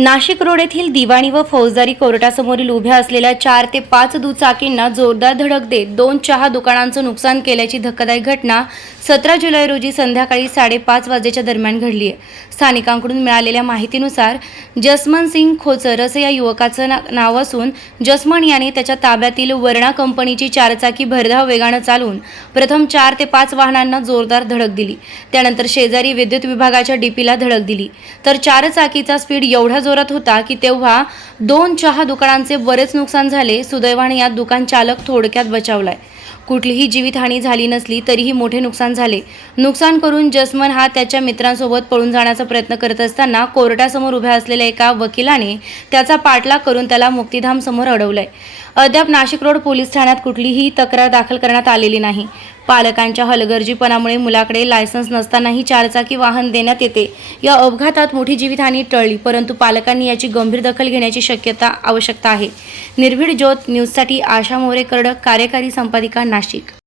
Nashik road येथील दिवाणी व फौजदारी कोर्टासमोरील उभ्या असलेल्या चार ते पाच दुचाकींना जोरदार धडक देत दोन चहा दुकानांचं नुकसान केल्याची धक्कादायक घटना सतरा जुलै रोजी संध्याकाळी साडेपाच वाजेच्या दरम्यान घडली आहे. स्थानिकांकडून मिळालेल्या माहितीनुसार जसमन सिंग खोचर असं या युवकाचं ना नाव असून जसमन याने त्याच्या ताब्यातील वर्णा कंपनीची चारचाकी भरधाव वेगानं चालवून प्रथम चार ते पाच वाहनांना जोरदार धडक दिली. त्यानंतर शेजारी विद्युत विभागाच्या डीपीला धडक दिली. तर चारचाकीचा स्पीड एवढा जोरात होता की तेव्हा दोन चहा दुकानांचे बरेच नुकसान झाले. सुदैवाने यात दुकान चालक थोडक्यात बचावलाय. कुठलीही जीवितहानी झाली नसली तरीही मोठे नुकसान झाले. नुकसान करून जसमन हा त्याच्या मित्रांसोबत पळून जाण्याचा प्रयत्न करत असताना कोर्टासमोर उभ्या असलेल्या एका वकिलाने त्याचा पाठलाग करून त्याला मुक्तिधाम समोर अडवलंय. अद्याप नाशिक रोड पोलीस ठाण्यात कुठलीही तक्रार दाखल करण्यात आलेली नाही. पालकांच्या हलगर्जीपणामुळे मुलाकडे लायसन्स नसतानाही चारचाकी वाहन देण्यात येते. या अपघातात मोठी जीवितहानी टळली परंतु पालकांनी याची गंभीर दखल घेण्याची शक्यता आवश्यकता आहे. निर्भीड ज्योत न्यूजसाठी आशा मोरे कर्डक कार्यकारी संपादिका नाशिक.